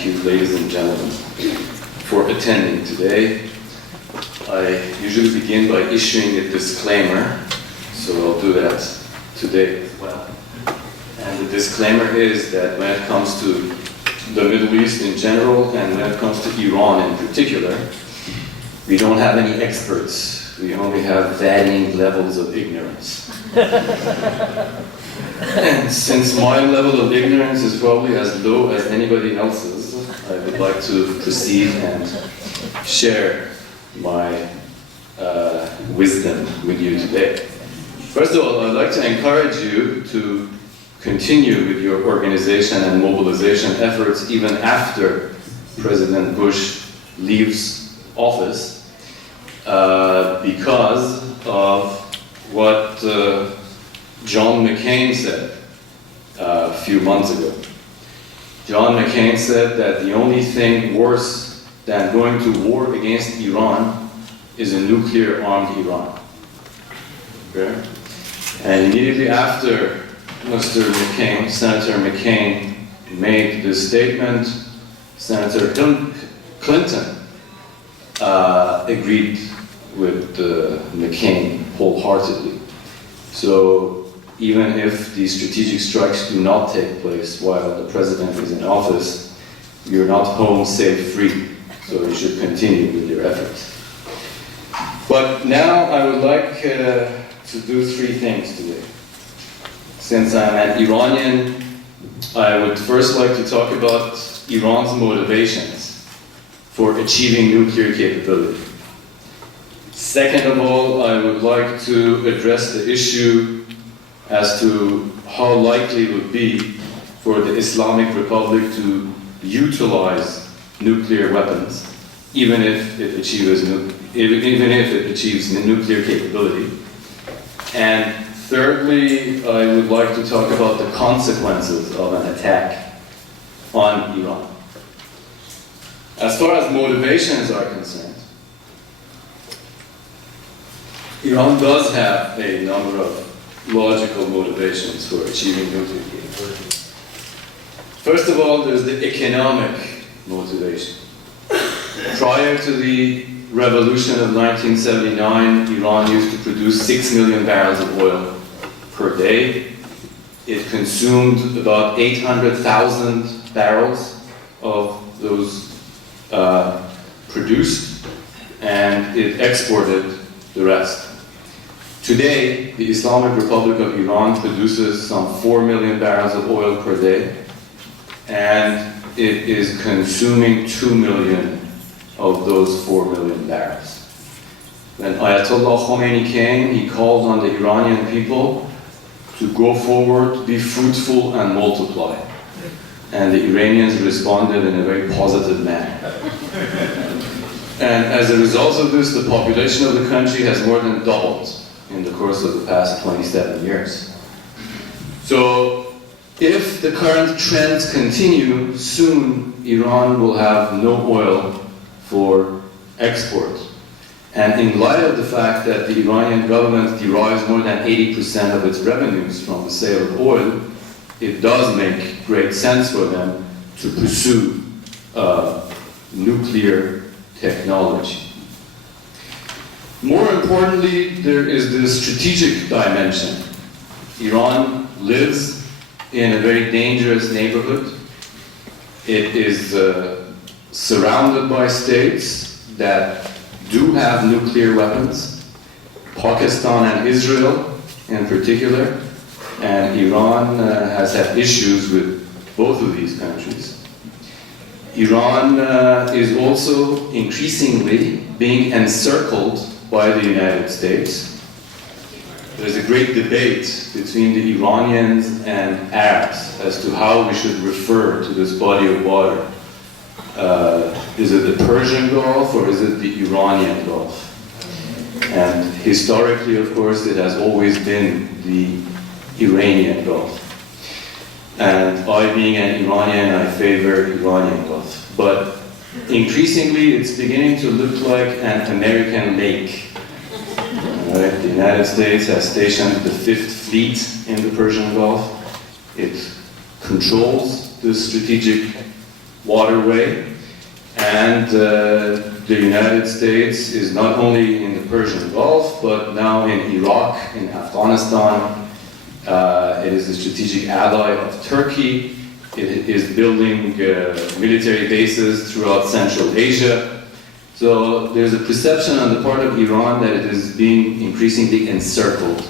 thank you, ladies and gentlemen, for attending today. I usually begin by issuing a disclaimer, so I'll do that today as well. And the disclaimer is that when it comes to the Middle East in general, and when it comes to Iran in particular, we don't have any experts. We only have varying levels of ignorance. And since my level of ignorance is probably as low as anybody else's, I would like to proceed and share my wisdom with you today. First of all, I'd like to encourage you to continue with your organization and mobilization efforts even after President Bush leaves office, because of what John McCain said a few months ago. John McCain said that the only thing worse than going to war against Iran is a nuclear-armed Iran. Okay? And immediately after Mr. McCain, Senator McCain, made this statement, Senator Clinton agreed with McCain wholeheartedly. So even if the strategic strikes do not take place while the president is in office, you're not home safe free. So you should continue with your efforts. But now I would like to do three things today. Since I'm an Iranian, I would first like to talk about Iran's motivations for achieving nuclear capability. Second of all, I would like to address the issue as to how likely it would be for the Islamic Republic to utilize nuclear weapons, even if it achieves nuclear capability. And thirdly, I would like to talk about the consequences of an attack on Iran. As far as motivations are concerned, Iran does have a number of logical motivations for achieving nuclear capability. First of all, there's the economic motivation. Prior to the revolution of 1979, Iran used to produce 6 million barrels of oil per day. It consumed about 800,000 barrels of those produced, and it exported the rest. Today, the Islamic Republic of Iran produces some 4 million barrels of oil per day, and it is consuming 2 million of those 4 million barrels. When Ayatollah Khomeini came, he called on the Iranian people to go forward, be fruitful, and multiply. And the Iranians responded in a very positive manner. And as a result of this, the population of the country has more than doubled in the course of the past 27 years. So, if the current trends continue, soon Iran will have no oil for export. And in light of the fact that the Iranian government derives more than 80% of its revenues from the sale of oil, it does make great sense for them to pursue nuclear technology. More importantly, there is the strategic dimension. Iran lives in a very dangerous neighborhood. It is surrounded by states that do have nuclear weapons, Pakistan and Israel in particular, and Iran has had issues with both of these countries. Iran is also increasingly being encircled by the United States. There's a great debate between the Iranians and Arabs as to how we should refer to this body of water. Is it the Persian Gulf or is it the Iranian Gulf? And historically, of course, it has always been the Iranian Gulf. And I, being an Iranian, I favor Iranian Gulf. But increasingly, it's beginning to look like an American lake. Right? The United States has stationed the 5th Fleet in the Persian Gulf. It controls the strategic waterway, and the United States is not only in the Persian Gulf, but now in Iraq, in Afghanistan. It is a strategic ally of Turkey. It is building military bases throughout Central Asia. So there's a perception on the part of Iran that it is being increasingly encircled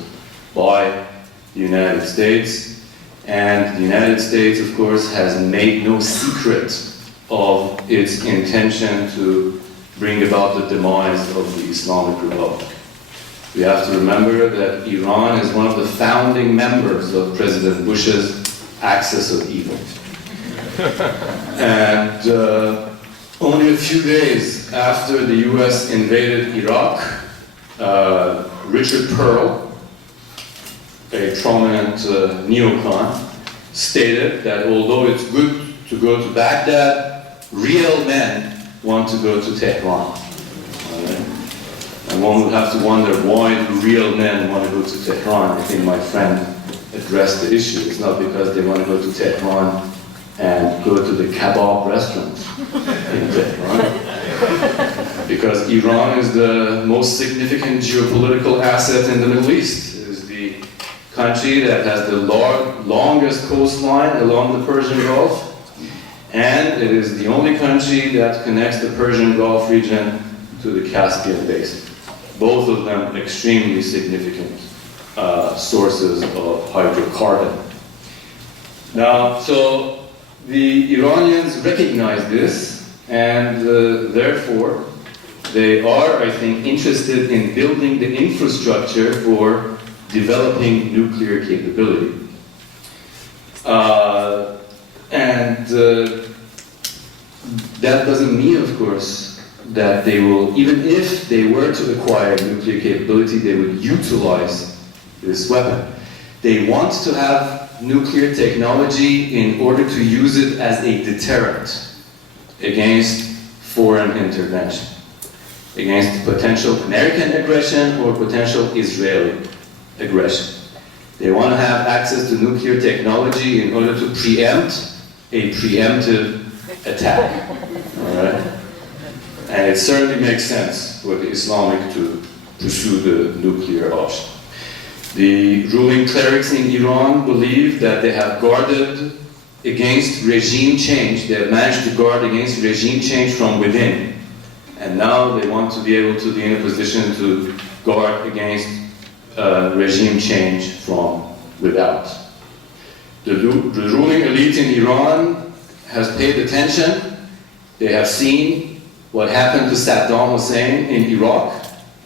by the United States. And the United States, of course, has made no secret of its intention to bring about the demise of the Islamic Republic. We have to remember that Iran is one of the founding members of President Bush's Axis of Evil. And only a few days after the US invaded Iraq, Richard Pearl, a prominent neocon, stated that although it's good to go to Baghdad, real men want to go to Tehran. And one would have to wonder why do real men want to go to Tehran. I think my friend addressed the issue. It's not because they want to go to Tehran and go to the kebab restaurant in Tehran. Because Iran is the most significant geopolitical asset in the Middle East. It is the country that has the longest coastline along the Persian Gulf, and it is the only country that connects the Persian Gulf region to the Caspian Basin. Both of them extremely significant sources of hydrocarbon. Now, so the Iranians recognize this, and therefore they are, I think, interested in building the infrastructure for developing nuclear capability. That doesn't mean, of course, that they will, even if they were to acquire nuclear capability, they would utilize this weapon. They want to have nuclear technology in order to use it as a deterrent against foreign intervention, against potential American aggression or potential Israeli aggression. They want to have access to nuclear technology in order to preempt a preemptive attack. All right? And it certainly makes sense for the Islamic to pursue the nuclear option. The ruling clerics in Iran believe that they have guarded against regime change. They have managed to guard against regime change from within. And now they want to be able to be in a position to guard against regime change from without. The ruling elite in Iran has paid attention. They have seen what happened to Saddam Hussein in Iraq,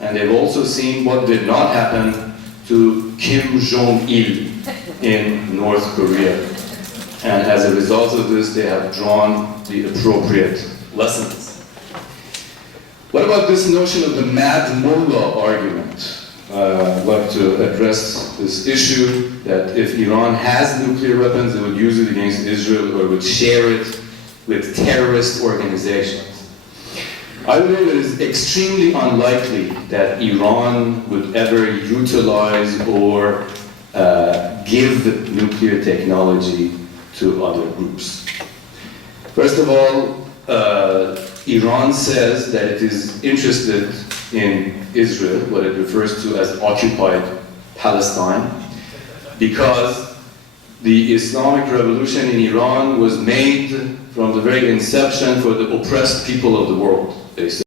and they've also seen what did not happen to Kim Jong-il in North Korea. And as a result of this, they have drawn the appropriate lessons. What about this notion of the mad mullah argument? I'd like to address this issue that if Iran has nuclear weapons, it would use it against Israel or would share it with terrorist organizations. I believe it is extremely unlikely that Iran would ever utilize or give nuclear technology to other groups. First of all, Iran says that it is interested in Israel, what it refers to as occupied Palestine, because the Islamic Revolution in Iran was made from the very inception for the oppressed people of the world, they say.